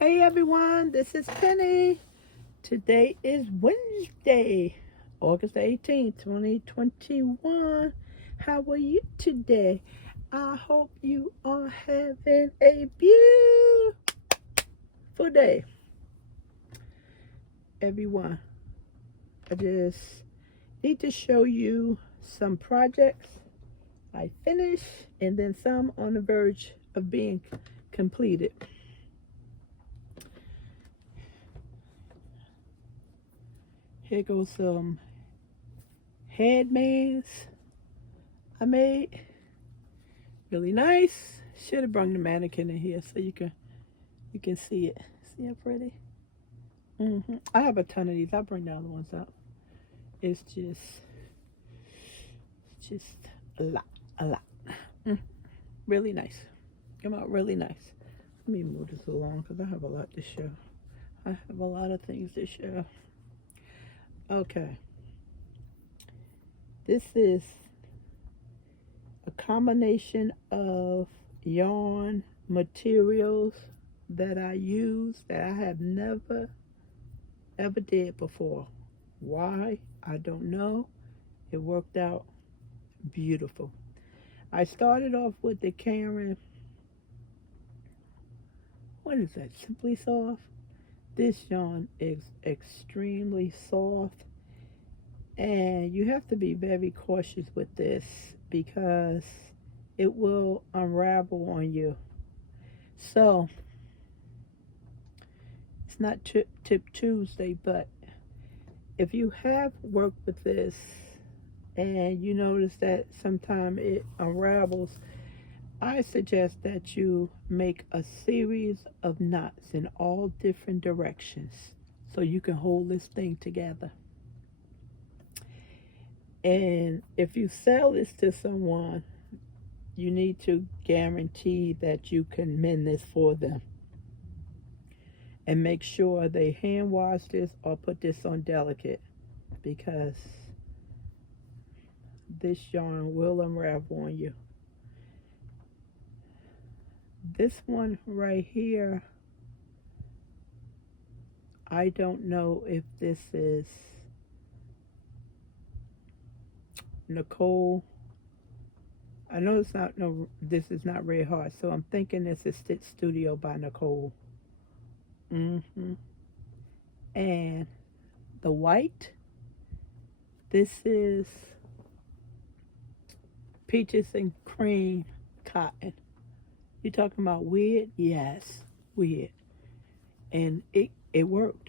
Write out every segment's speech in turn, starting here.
Hey everyone, this is Penny. Today is Wednesday, August 18th, 2021. How are you today? I hope you are having a beautiful day. Everyone, I just need to show you some projects I finished and then some on the verge of being completed. Here goes some headbands I made. Really nice. Should have brought the mannequin in here so you can see it. See how pretty? I have a ton of these. I'll bring the other ones out. It's just a lot, a lot. Really nice. Come out really nice. Let me move this along because I have a lot to show. I have a lot of things to show. Okay. This is a combination of yarn materials that I use that I have never ever did before. Why? I don't know. It worked out beautiful. I started off with the Karen, what is that, Simply Soft? This yarn is extremely soft, and you have to be very cautious with this because it will unravel on you. So it's not tip Tuesday, but if you have worked with this and you notice that sometimes it unravels, I suggest that you make a series of knots in all different directions so you can hold this thing together. And if you sell this to someone, you need to guarantee that you can mend this for them. And make sure they hand wash this or put this on delicate, because this yarn will unravel on you. This one right here, I don't know if this is Nicole. I know it's not, no, this is not Red Heart, so I'm thinking this is Stitch Studio by Nicole. And the white, this is Peaches and Cream cotton. You talking about weird? Yes, weird. And it worked.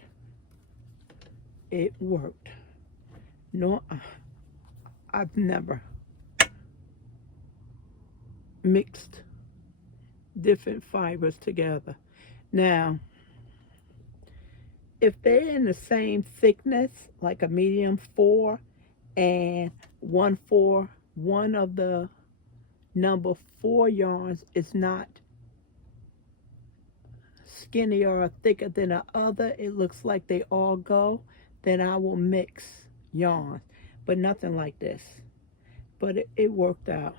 It worked. No, I've never mixed different fibers together. Now, if they're in the same thickness, like a medium 4 and 1/4, one of the number 4 yarns is not skinnier or thicker than the other, it looks like they all go, then I will mix yarns, but nothing like this. But it worked out.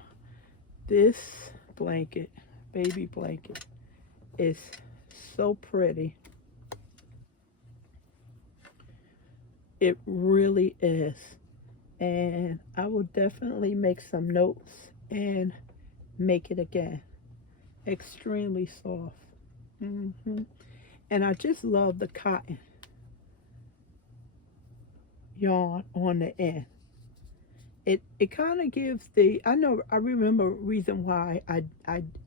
This blanket, baby blanket, is so pretty. It really is. And I will definitely make some notes and make it again. Extremely soft. And I just love the cotton yarn on the end. It kind of gives I remember reason why I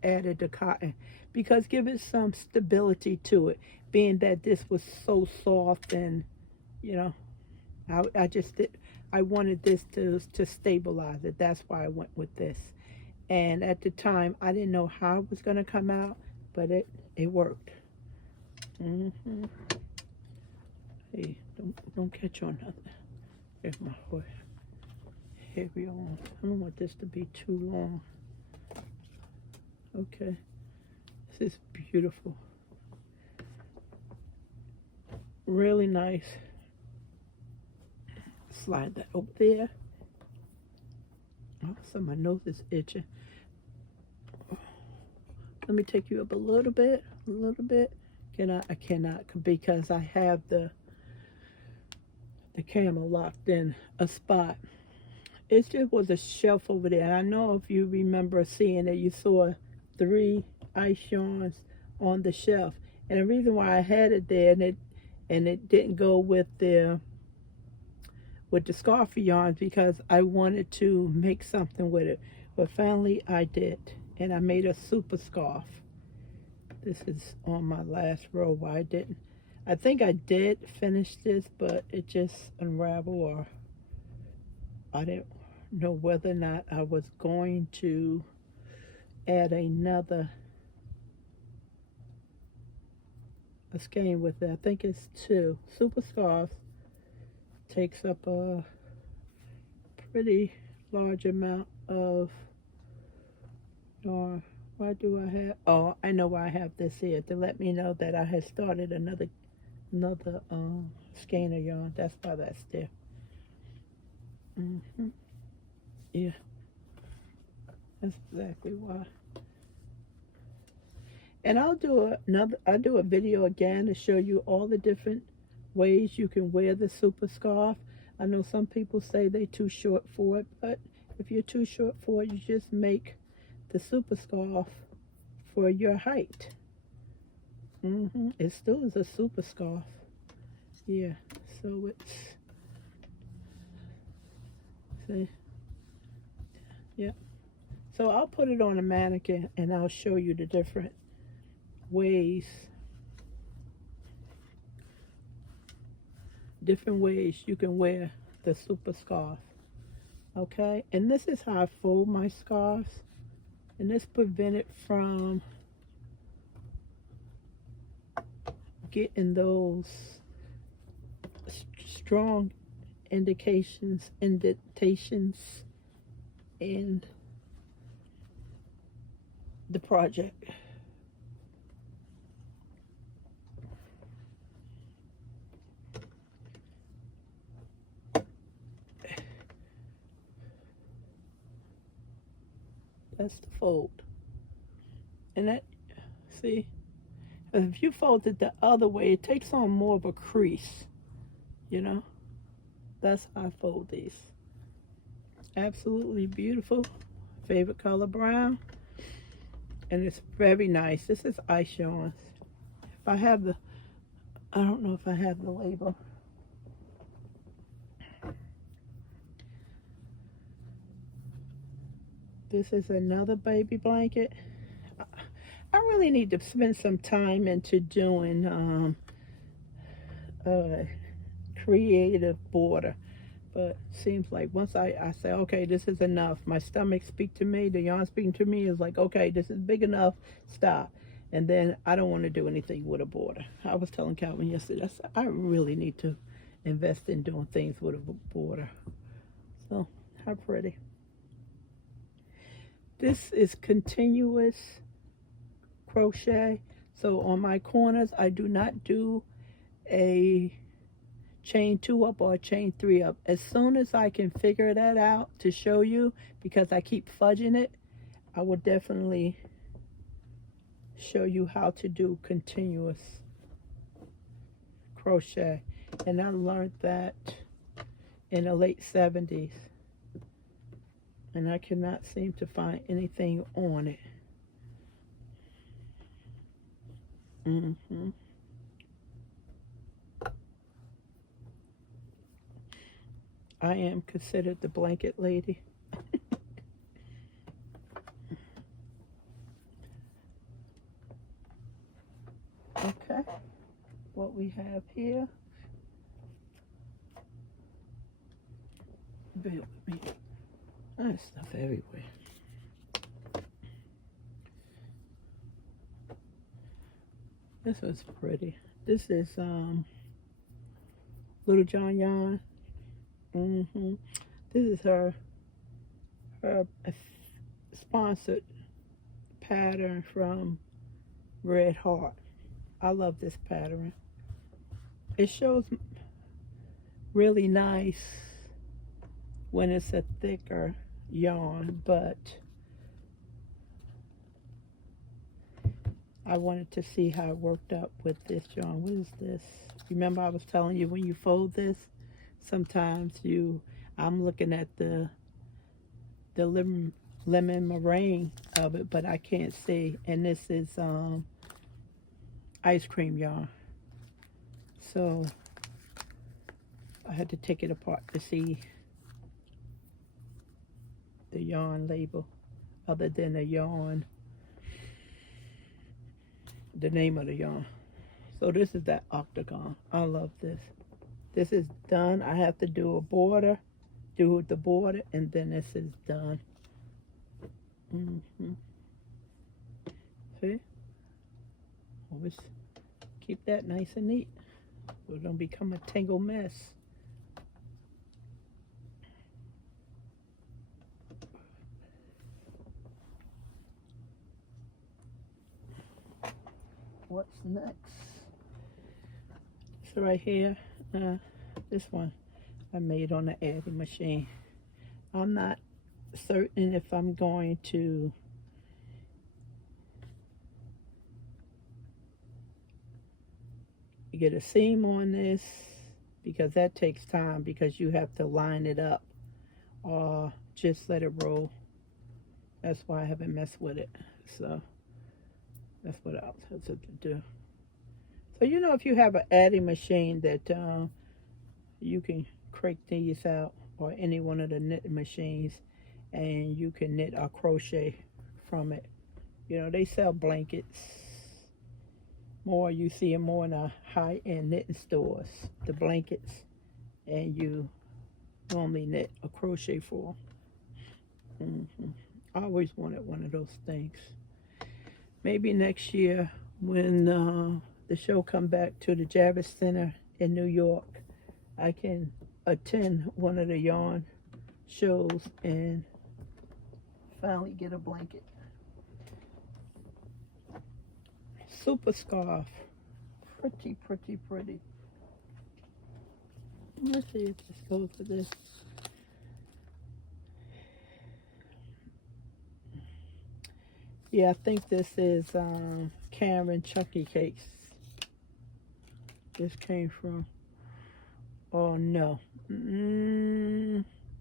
added the cotton, because give it some stability to it, being that this was so soft, and I wanted this to stabilize it. That's why I went with this. And at the time, I didn't know how it was going to come out, but it worked. Hey, don't catch on nothing. There's my horse. Heavy on. I don't want this to be too long. Okay. This is beautiful. Really nice. Slide that over there. Oh, so my nose is itching. Let me take you up a little bit. I cannot because I have the camera locked in a spot. It just was a shelf over there. I know if you remember seeing it, you saw 3 ice yarns on the shelf. And the reason why I had it there and it didn't go with the scarf yarns because I wanted to make something with it. But finally I did. And I made a super scarf. This is on my last row where I think I did finish this, but it just unraveled, or I didn't know whether or not I was going to add another skein with it. I think it's 2. Super scarf takes up a pretty large amount of yarn. Why do I have, oh, I know why I have this here, to let me know that I had started another skein of yarn. That's why that's there. Yeah, that's exactly why. And I'll do a video again to show you all the different ways you can wear the super scarf. I know some people say they're too short for it, but if you're too short for it, you just make the super scarf for your height. It still is a super scarf. Yeah, so it's, see, yeah. So I'll put it on a mannequin and I'll show you the different ways you can wear the super scarf. Okay, and this is how I fold my scarves, and this prevented from getting those strong indentations in the project. That's the fold. And that, see, if you fold it the other way, it takes on more of a crease, you know. That's how I fold these. Absolutely beautiful. Favorite color, brown. And it's very nice. This is ice yarn. If I have the, I don't know if I have the label. This is another baby blanket. I really need to spend some time into doing creative border, but seems like once I say, okay, this is enough, my stomach speak to me, the yarn speaking to me is like, okay, this is big enough, stop. And then I don't want to do anything with a border. I was telling Calvin yesterday, I said, I really need to invest in doing things with a border. So how pretty. This is continuous crochet. So on my corners, I do not do a chain 2 up or a chain 3 up. As soon as I can figure that out to show you, because I keep fudging it, I will definitely show you how to do continuous crochet. And I learned that in the late 70s. And I cannot seem to find anything on it. I am considered the blanket lady. Okay, what we have here. Bear with me. There's stuff everywhere. This was pretty. This is Little John yarn. This is her sponsored pattern from Red Heart. I love this pattern. It shows really nice when it's a thicker yarn, but I wanted to see how it worked out with this yarn. What is this? Remember I was telling you when you fold this, sometimes I'm looking at the lemon meringue of it, but I can't see. And this is ice cream yarn. So I had to take it apart to see the yarn label, other than the yarn, the name of the yarn. So this is that octagon. I love this. This is done. I have to do a border, do the border, and then this is done. See? Always keep that nice and neat. It don't become a tangled mess. What's next? So right here, this one I made on the adding machine. I'm not certain if I'm going to get a seam on this, because that takes time, because you have to line it up, or just let it roll. That's why I haven't messed with it. So that's what I was to do. So you know, if you have an adding machine that you can crank these out, or any one of the knitting machines, and you can knit or crochet from it. You know, they sell blankets more. You see them more in the high-end knitting stores, the blankets, and you normally knit or crochet for them. I always wanted one of those things. Maybe next year when the show come back to the Jarvis Center in New York, I can attend one of the yarn shows and finally get a blanket. Super scarf. Pretty, pretty, pretty. Let's see if this goes with this. Yeah, I think this is Karen Chunky Cakes. This came from, oh no.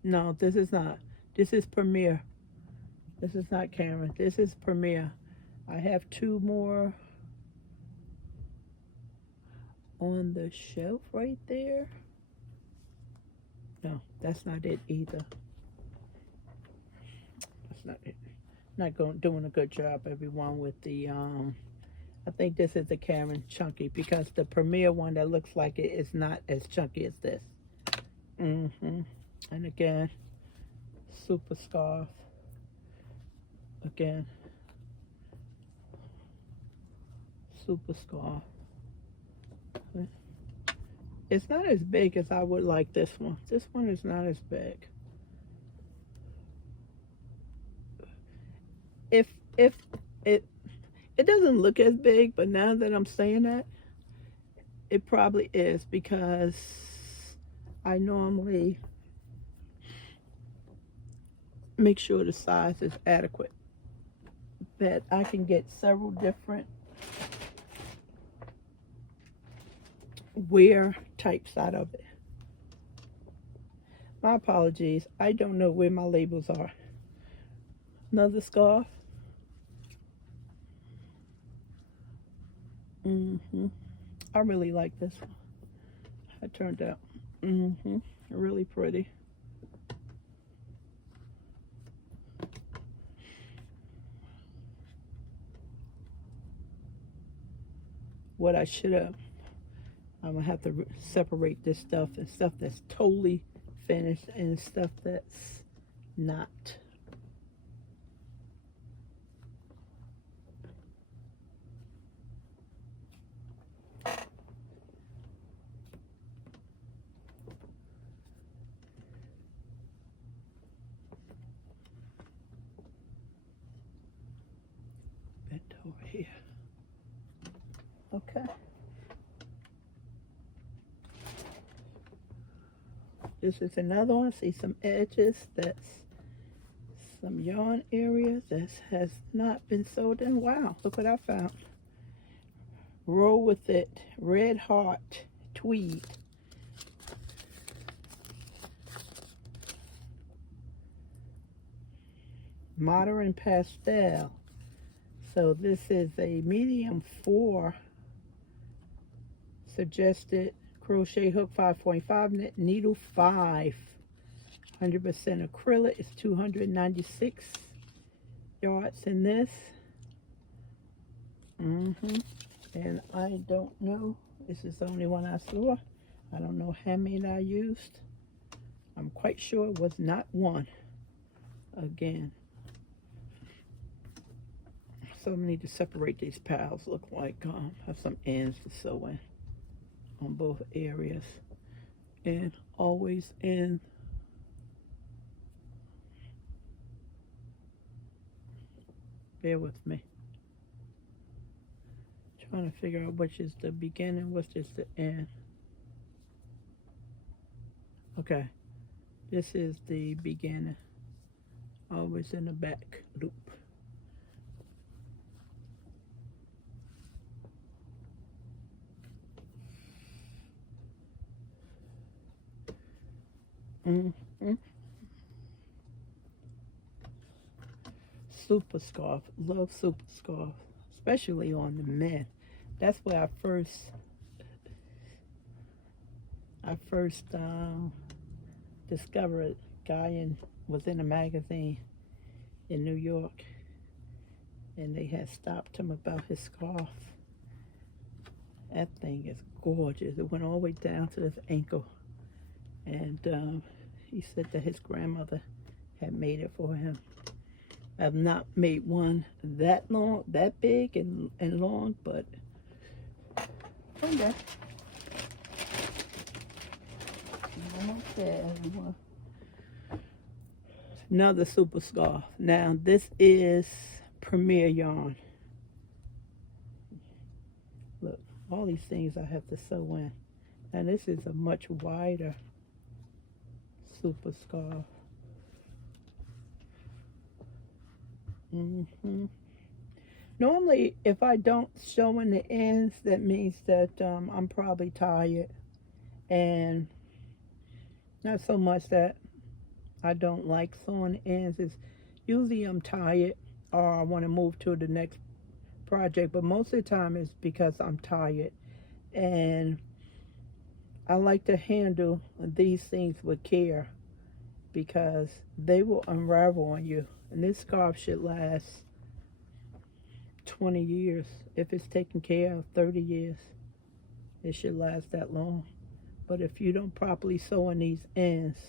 No, this is not. This is Premier. This is not Karen. This is Premier. I have two more on the shelf right there. No, that's not it either. That's not it. Not doing a good job, everyone, with the I think this is the Karen Chunky, because the Premier one that looks like it is not as chunky as this. And again, super scarf. Again, super scarf. It's not as big as I would like this one. This one is not as big. If it doesn't look as big, but now that I'm saying that, it probably is, because I normally make sure the size is adequate. But I can get several different wear types out of it. My apologies. I don't know where my labels are. Another scarf. I really like this one. It turned out really pretty. What I should have, I'm gonna have to separate this stuff, and stuff that's totally finished and stuff that's not. Bent over here. Okay. This is another one. See some edges. That's some yarn area that has not been sewed in. Wow, look what I found. Roll with it, Red Heart Tweed. Modern Pastel. So this is a medium 4 suggested crochet hook, 5.5 knit, needle 5. 100% acrylic is 296 yards in this. And I don't know, this is the only one I saw. I don't know how many I used. I'm quite sure it was not one. Again, so I need to separate these piles. Look like have some ends to sew in on both areas, and always in bear with me, trying to figure out which is the beginning, which is the end. Okay, this is the beginning, always in the back loop. Super scarf, love super scarf, especially on the men. That's where I first discovered. Guy was in a magazine in New York, and they had stopped him about his scarf. That thing is gorgeous. It went all the way down to his ankle, and he said that his grandmother had made it for him. I've not made one that long, that big and long, but okay. Almost there, everyone. Another super scarf. Now this is Premier yarn. Look, all these things I have to sew in. And this is a much wider super scarf. Normally, if I don't sew in the ends, that means that I'm probably tired, and not so much that I don't like sewing the ends. It's usually I'm tired or I want to move to the next project, but most of the time it's because I'm tired, and I like to handle these things with care because they will unravel on you. And this scarf should last 20 years. If it's taken care of, 30 years. It should last that long. But if you don't properly sew in these ends,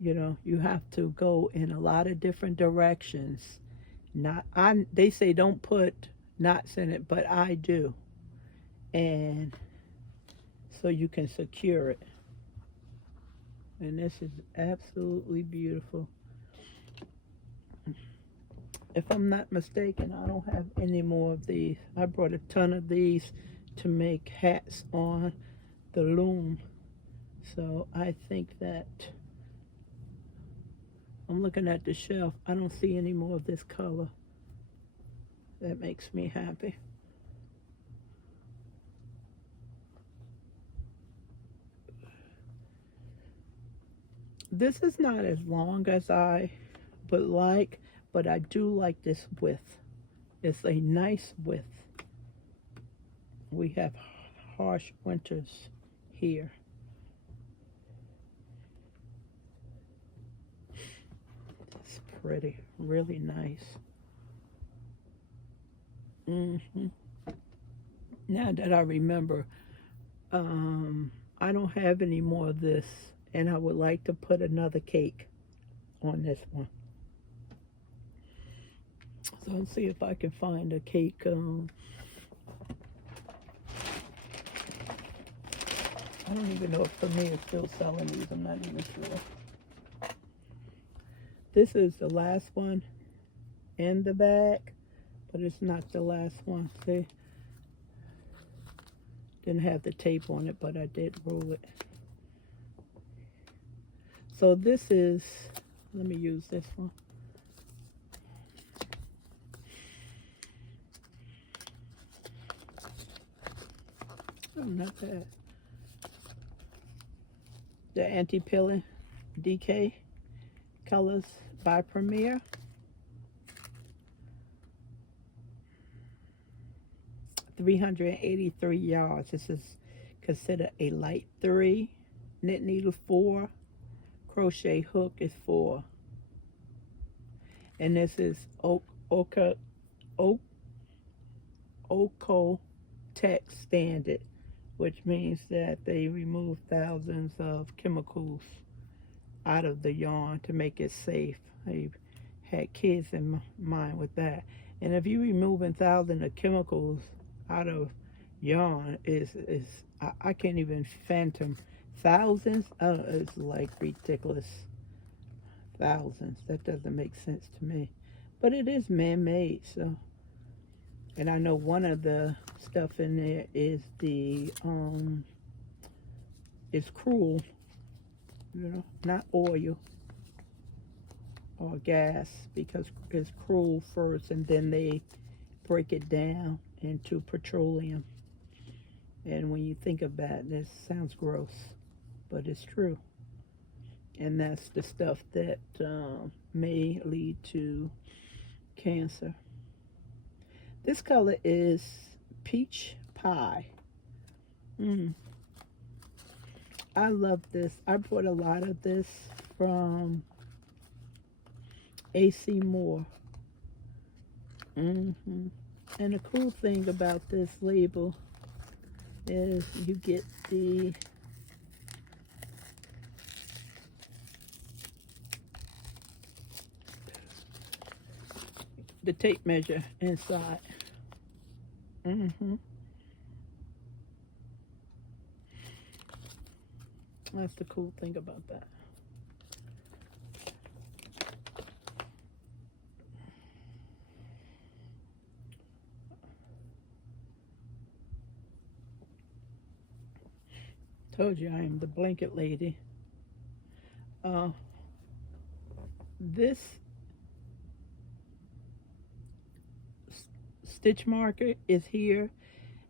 you know, you have to go in a lot of different directions. They say don't put knots in it, but I do. And so you can secure it. And this is absolutely beautiful. If I'm not mistaken, I don't have any more of these. I brought a ton of these to make hats on the loom. So I think that I'm looking at the shelf. I don't see any more of this color. That makes me happy. This is not as long as I would like, but I do like this width. It's a nice width. We have harsh winters here. It's pretty, really nice. Now that I remember, I don't have any more of this, and I would like to put another cake on this one. So let's see if I can find a cake. I don't even know if Premier is still selling these. I'm not even sure. This is the last one in the bag, but it's not the last one. See? Didn't have the tape on it, but I did roll it. So this is, let me use this one. Oh, not bad. The anti-pilling DK colors by Premier. 383 yards. This is considered a light 3. Knit needle 4. Crochet hook is 4. And this is Oco Tech Standard, which means that they remove thousands of chemicals out of the yarn to make it safe. I had kids in mind with that. And if you're removing thousands of chemicals out of yarn, I can't even phantom thousands. It's like ridiculous. Thousands. That doesn't make sense to me. But it is man-made, so. And I know one of the stuff in there is the is cruel, you know, not oil or gas, because it's cruel first and then they break it down into petroleum. And when you think of that, this sounds gross, but it's true. And that's the stuff that may lead to cancer. This color is Peach Pie. I love this. I bought a lot of this from AC Moore. And the cool thing about this label is you get the tape measure inside. That's the cool thing about that. Told you I am the blanket lady. This stitch marker is here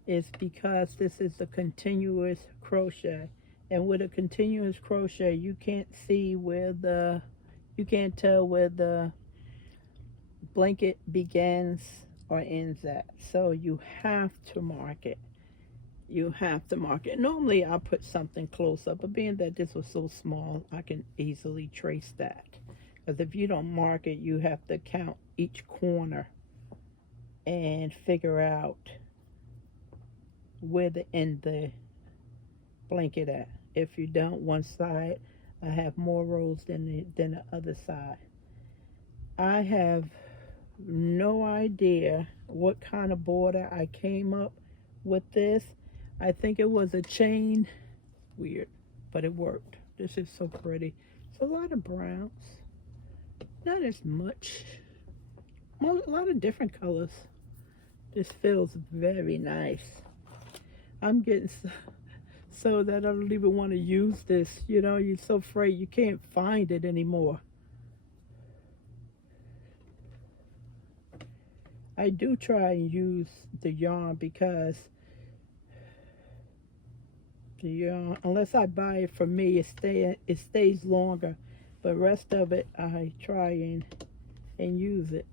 is because this is a continuous crochet, and with a continuous crochet you can't see where you can't tell where the blanket begins or ends at, so you have to mark it. Normally I'll put something close up, but being that this was so small, I can easily trace that, because if you don't mark it, you have to count each corner and figure out where to end the blanket at. If you don't, one side I have more rows than the other side. I have no idea what kind of border I came up with this. I think it was a chain. Weird, but it worked. This is so pretty. It's a lot of browns, not as much. A lot of different colors. This feels very nice. I'm getting so that I don't even want to use this. You know, you're so afraid you can't find it anymore. I do try and use the yarn because the yarn, unless I buy it for me, it stays longer. But rest of it, I try and use it.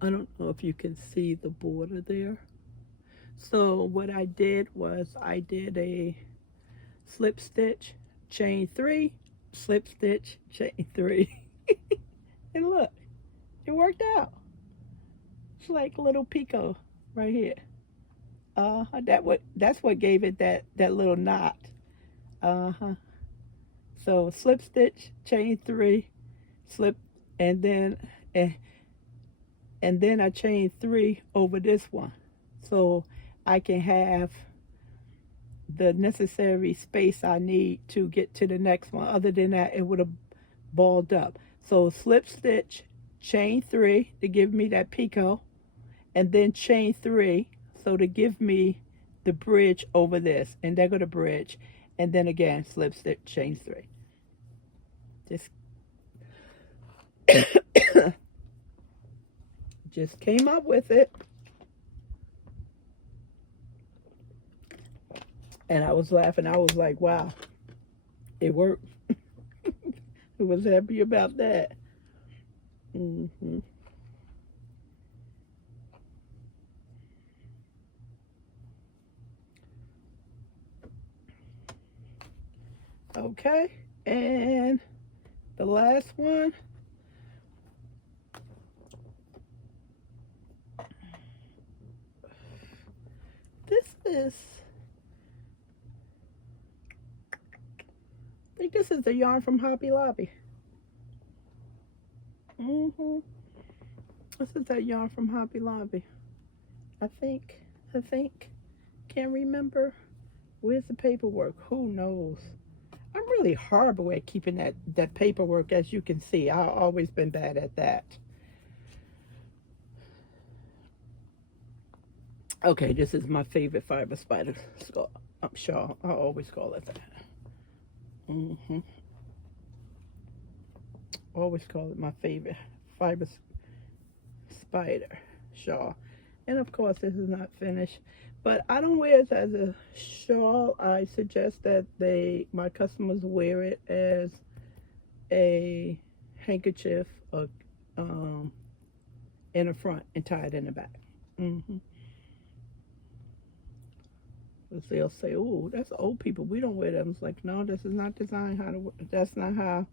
I don't know if you can see the border there. So what I did was I did a slip stitch, chain 3, slip stitch, chain 3. And look, it worked out. It's like a little picot right here. That's what gave it that little knot. So slip stitch, chain 3, slip, and then I chain 3 over this one, so I can have the necessary space I need to get to the next one. Other than that, it would have balled up. So slip stitch, chain 3 to give me that picot, and then chain 3 so to give me the bridge over this, and there go the bridge, and then again slip stitch, chain 3. Just came up with it. And I was laughing. I was like, wow, it worked. I was happy about that. Hmm. Okay, and the last one. This is, I think this is the yarn from Hobby Lobby. Hmm. This is that yarn from Hobby Lobby. I think. I think. Can't remember. Where's the paperwork? Who knows? I'm really horrible at keeping that paperwork, as you can see. I've always been bad at that. Okay, this is my favorite fiber spider shawl. I always call it that. Hmm. Always call it my favorite fiber spider shawl. And of course, this is not finished, but I don't wear it as a shawl. I suggest that my customers wear it as a handkerchief or in the front and tie it in the back. Mm-hmm. They'll say, "Oh, that's old people. We don't wear them." It's like, no, this is not designed how to. That's not how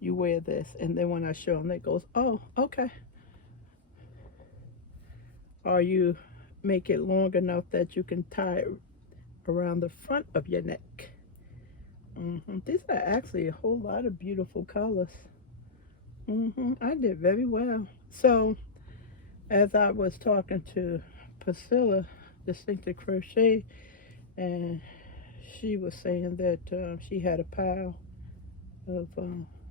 you wear this. And then when I show them, they goes, "Oh, okay." Or you make it long enough that you can tie it around the front of your neck. These are actually a whole lot of beautiful colors. I did very well. So, as I was talking to Priscilla, Distinctive Crochet, and she was saying that she had a pile of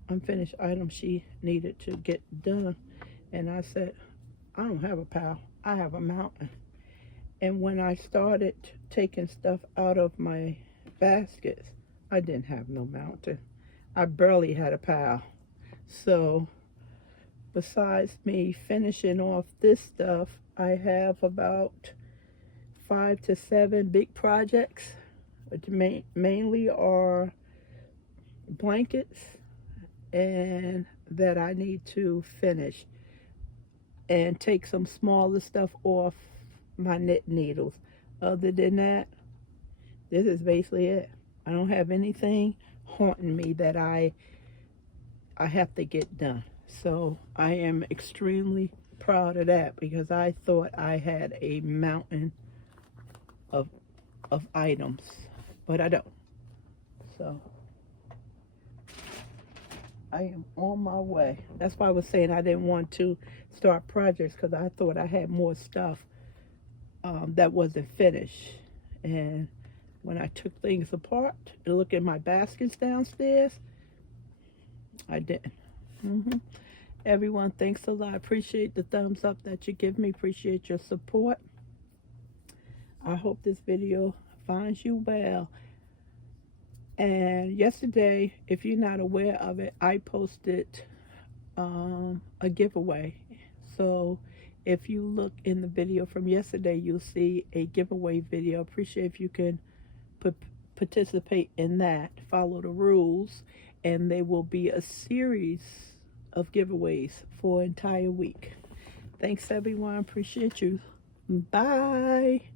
unfinished items she needed to get done. And I said, I don't have a pile, I have a mountain. And when I started taking stuff out of my baskets, I didn't have no mountain. I barely had a pile. So, besides me finishing off this stuff, I have about 5 to 7 big projects, which mainly are blankets and that I need to finish and take some smaller stuff off my knit needles. Other than that, this is basically it. I don't have anything haunting me that I have to get done. So I am extremely proud of that because I thought I had a mountain of items, but I don't. So I am on my way. That's why I was saying I didn't want to start projects because I thought I had more stuff that wasn't finished. And when I took things apart and look at my baskets downstairs, I didn't. Everyone, thanks a lot. I appreciate the thumbs up that you give me. Appreciate your support. I hope this video finds you well. And yesterday, if you're not aware of it, I posted a giveaway. So if you look in the video from yesterday, you'll see a giveaway video. Appreciate if you can participate in that. Follow the rules, and there will be a series of giveaways for an entire week. Thanks, everyone. Appreciate you. Bye.